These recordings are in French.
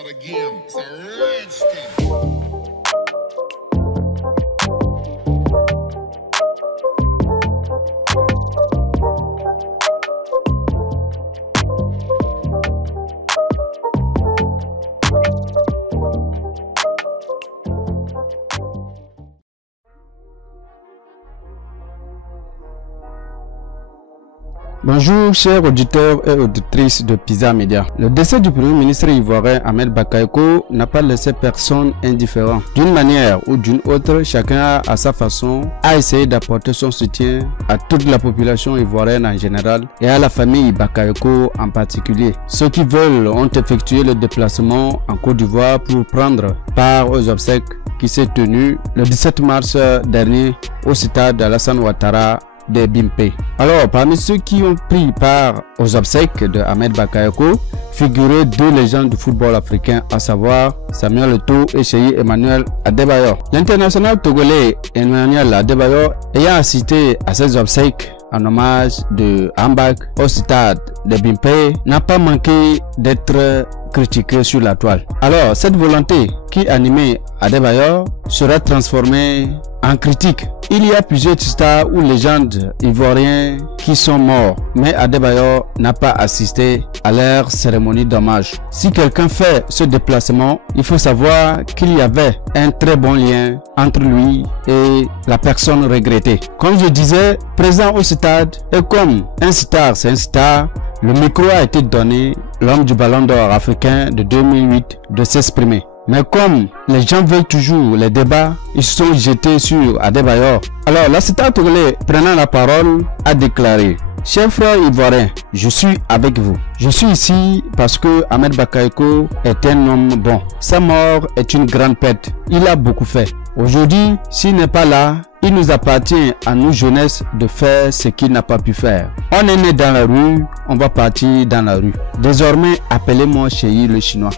part of the game. It's a rich thing. Bonjour chers auditeurs et auditrices de Pisa Media. Le décès du premier ministre ivoirien Ahmed Bakayoko n'a pas laissé personne indifférent. D'une manière ou d'une autre, chacun à sa façon a essayé d'apporter son soutien à toute la population ivoirienne en général et à la famille Bakayoko en particulier. Ceux qui veulent ont effectué le déplacement en Côte d'Ivoire pour prendre part aux obsèques qui s'est tenu le 17 mars dernier au stade Alassane Ouattara des Bimpe. Alors, parmi ceux qui ont pris part aux obsèques de Ahmed Bakayoko, figuraient deux légendes du football africain, à savoir Samuel Eto'o et Cheyi Emmanuel Adebayor. L'international togolais Emmanuel Adebayor ayant assisté à ces obsèques en hommage de Hambak au stade de Bimpe n'a pas manqué d'être critiqué sur la toile. Alors, cette volonté qui animait Adebayor sera transformée en critique. Il y a plusieurs stars ou légendes ivoiriens qui sont morts, mais Adebayor n'a pas assisté à leur cérémonie d'hommage. Si quelqu'un fait ce déplacement, il faut savoir qu'il y avait un très bon lien entre lui et la personne regrettée. Comme je disais, présent au stade, et comme un star c'est un star, le micro a été donné l'homme du ballon d'or africain de 2008 de s'exprimer. Mais comme les gens veulent toujours les débats, ils se sont jetés sur Adebayor. Alors la star togolais prenant la parole a déclaré: chers frères ivoiriens, je suis avec vous. Je suis ici parce que Ahmed Bakayoko est un homme bon. Sa mort est une grande perte. Il a beaucoup fait. Aujourd'hui, s'il n'est pas là, il nous appartient à nous jeunesse de faire ce qu'il n'a pas pu faire. On est né dans la rue, on va partir dans la rue. Désormais, appelez-moi Cheyi le Chinois.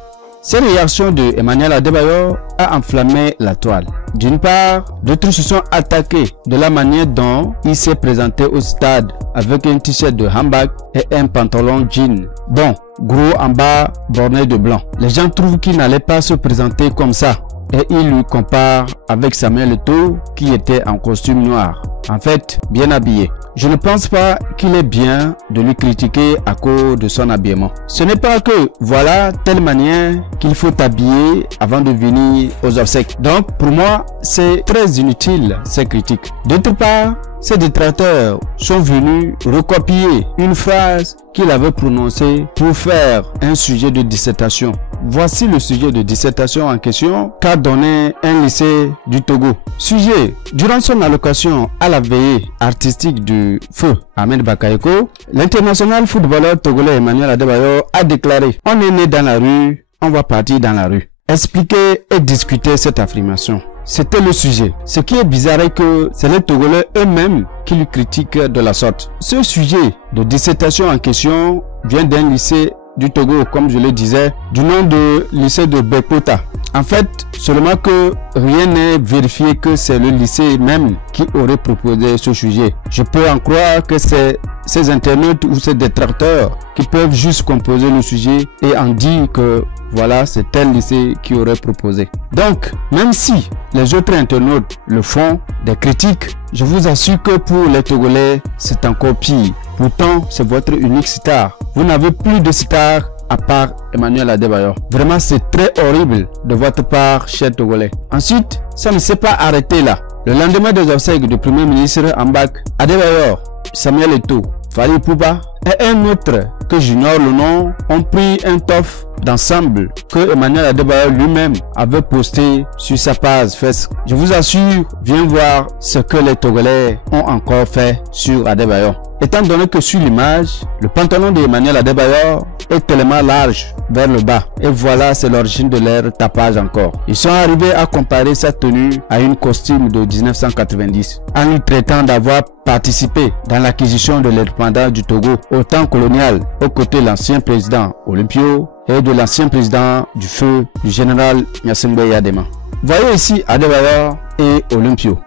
Cette réaction de Emmanuel Adebayor a enflammé la toile. D'une part, d'autres se sont attaqués de la manière dont il s'est présenté au stade avec un t-shirt de Hambak et un pantalon jean. Bon, gros en bas, borné de blanc. Les gens trouvent qu'il n'allait pas se présenter comme ça. Et il lui compare avec Samuel Eto'o qui était en costume noir. En fait, bien habillé. Je ne pense pas qu'il est bien de lui critiquer à cause de son habillement. Ce n'est pas que voilà telle manière qu'il faut habiller avant de venir aux obsèques. Donc pour moi, c'est très inutile ces critiques. D'autre part, ces détracteurs sont venus recopier une phrase qu'il avait prononcée pour faire un sujet de dissertation. Voici le sujet de dissertation en question qu'a donné un lycée du Togo. Sujet: durant son allocation à la veillée artistique du feu Ahmed Bakayoko, l'international footballeur togolais Emmanuel Adebayor a déclaré: on est né dans la rue, on va partir dans la rue. Expliquer et discuter cette affirmation. C'était le sujet. Ce qui est bizarre est que c'est les Togolais eux-mêmes qui lui critiquent de la sorte. Ce sujet de dissertation en question vient d'un lycée du Togo, comme je le disais, du nom de lycée de Bekota. En fait, seulement que rien n'est vérifié que c'est le lycée même qui aurait proposé ce sujet. Je peux en croire que c'est ces internautes ou ces détracteurs qui peuvent juste composer le sujet et en dire que voilà, c'est tel lycée qui aurait proposé. Donc, même si les autres internautes le font, des critiques, je vous assure que pour les Togolais, c'est encore pire. Pourtant, c'est votre unique star. Vous n'avez plus de star à part Emmanuel Adebayor. Vraiment, c'est très horrible de votre part, chers Togolais. Ensuite, ça ne s'est pas arrêté là. Le lendemain des obsèques du premier ministre Hambak, Adebayor, Samuel Eto'o, Fally Ipupa et un autre que j'ignore le nom ont pris un toffe d'ensemble que Emmanuel Adebayor lui-même avait posté sur sa page Facebook. Je vous assure, viens voir ce que les Togolais ont encore fait sur Adebayor. Étant donné que sur l'image, le pantalon d'Emmanuel Adebayor est tellement large vers le bas. Et voilà, c'est l'origine de leur tapage encore. Ils sont arrivés à comparer sa tenue à une costume de 1990, en lui traitant d'avoir participé dans l'acquisition de l'indépendance du Togo au temps colonial, aux côtés de l'ancien président Olympio et de l'ancien président du feu, du général Gnassingbé Yadema. Voyez ici Adebayor et Olympio.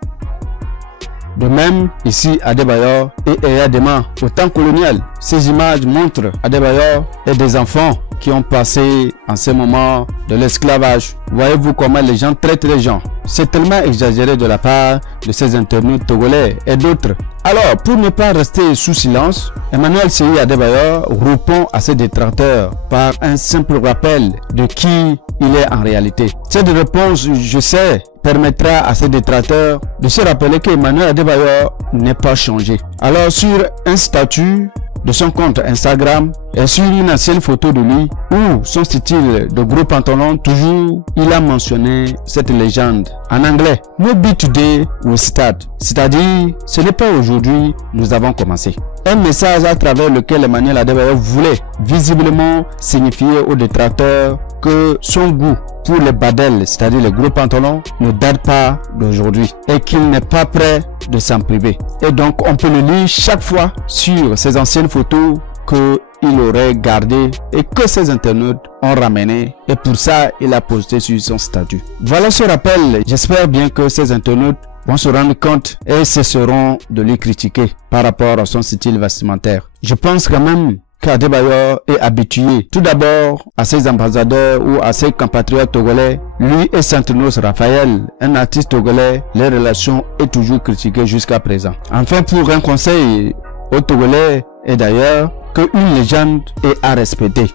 De même, ici Adebayor et Eyadema, au temps colonial, ces images montrent Adebayor et des enfants qui ont passé en ces moments de l'esclavage. Voyez-vous comment les gens traitent les gens? C'est tellement exagéré de la part de ces internautes togolais et d'autres. Alors, pour ne pas rester sous silence, Emmanuel Seyi Adebayor répond à ses détracteurs par un simple rappel de qui il est en réalité. Cette réponse, je sais, permettra à ses détracteurs de se rappeler qu'Emmanuel Adebayor n'est pas changé. Alors, sur un statut de son compte Instagram et sur une ancienne photo de lui où son style de gros pantalon, toujours il a mentionné cette légende en anglais: No be today we start, c'est-à-dire ce n'est pas aujourd'hui nous avons commencé. Un message à travers lequel Emmanuel Adebayor voulait visiblement signifier aux détracteurs que son goût pour les badelles, c'est-à-dire les gros pantalons, ne date pas d'aujourd'hui et qu'il n'est pas prêt de s'en priver. Et donc on peut le lire chaque fois sur ses anciennes photos qu'il aurait gardé et que ses internautes ont ramené, et pour ça il a posté sur son statut. Voilà ce rappel. J'espère bien que ces internautes vont se rendre compte et cesseront de lui critiquer par rapport à son style vestimentaire. Je pense quand même qu'Adebayor est habitué tout d'abord à ses ambassadeurs ou à ses compatriotes togolais. Lui et Santinos Raphaël, un artiste togolais, les relations est toujours critiquées jusqu'à présent. Enfin, pour un conseil aux Togolais et d'ailleurs, qu'une légende est à respecter.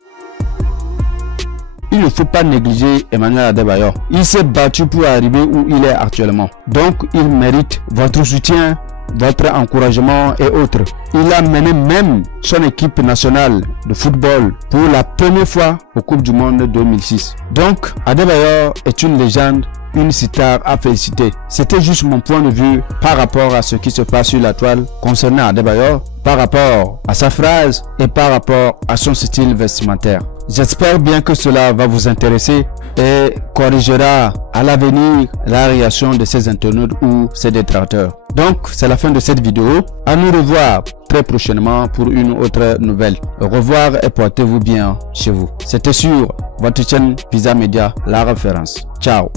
Il ne faut pas négliger Emmanuel Adebayor. Il s'est battu pour arriver où il est actuellement. Donc, il mérite votre soutien, votre encouragement et autres. Il a mené même son équipe nationale de football pour la première fois aux Coupes du Monde 2006. Donc, Adebayor est une légende, une star à féliciter. C'était juste mon point de vue par rapport à ce qui se passe sur la toile concernant Adebayor, par rapport à sa phrase et par rapport à son style vestimentaire. J'espère bien que cela va vous intéresser et corrigera à l'avenir la réaction de ces internautes ou ces détracteurs. Donc, c'est la fin de cette vidéo. À nous revoir très prochainement pour une autre nouvelle. Au revoir et portez-vous bien chez vous. C'était sur votre chaîne Visa Media, la référence. Ciao.